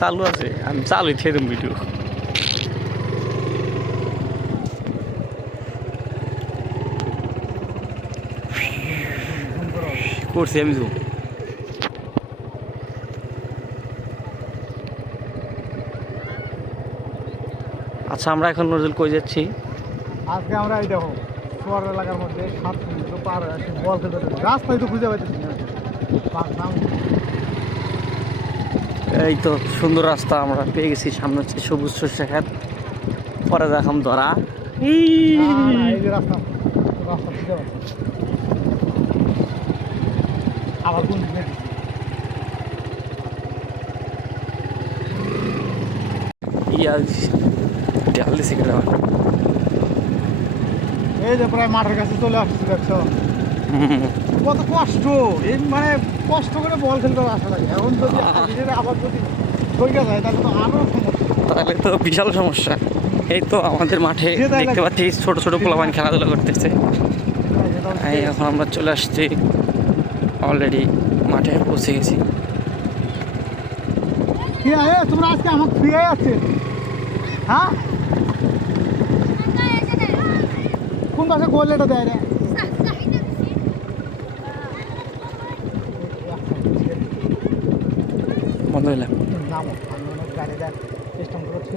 চালু আছে, আমি চালুই ছেড়ে দেবো ভিডিও। করছি আমি জুম। আচ্ছা, আমরা এখন নজরুল কই যাচ্ছি? আজকে আমরা এই দেখো শহর এলাকার মধ্যে 7 সমুদ্র পার হয়ে আসি বল খেতে, রাস্তায় তো খুঁজে পাইতেছি না। এই তো সুন্দর রাস্তা আমরা পেয়ে গেছি, সামনে হচ্ছে সবুজ শস্য খাত, পরে দেখাম ধরা। এই যে রাস্তা, রাস্তা খুঁজে পাচ্ছি আবার কোন দিকে ডাল দিছি কেটে। এই যে প্রায় মাঠের কাছে চলে আসছি, দেখছো কত কষ্ট। এই মানে কষ্ট করে বল খেলতে আসা লাগে, এখন যদি আবার যদি ঢোকা যায় তাহলে তো আরো সমস্যা। তাহলে তো বিশাল সমস্যা। এই তো আমাদের মাঠে দেখতে পাচ্ছি ছোট ছোট পোলাপান খেলাধুলা করতেছে। এই এখন আমরা চলে আসছি, অলরেডি মাঠে পৌঁছে গেছি। তোমরা আজকে আমাকে ফিরে আছে? হ্যাঁ, কোন পাশে গোল এটা দেয় রে? বন্ধ হইলাম। নামো, আমি অনেক গাড়ি দেয় চেষ্টা করছি।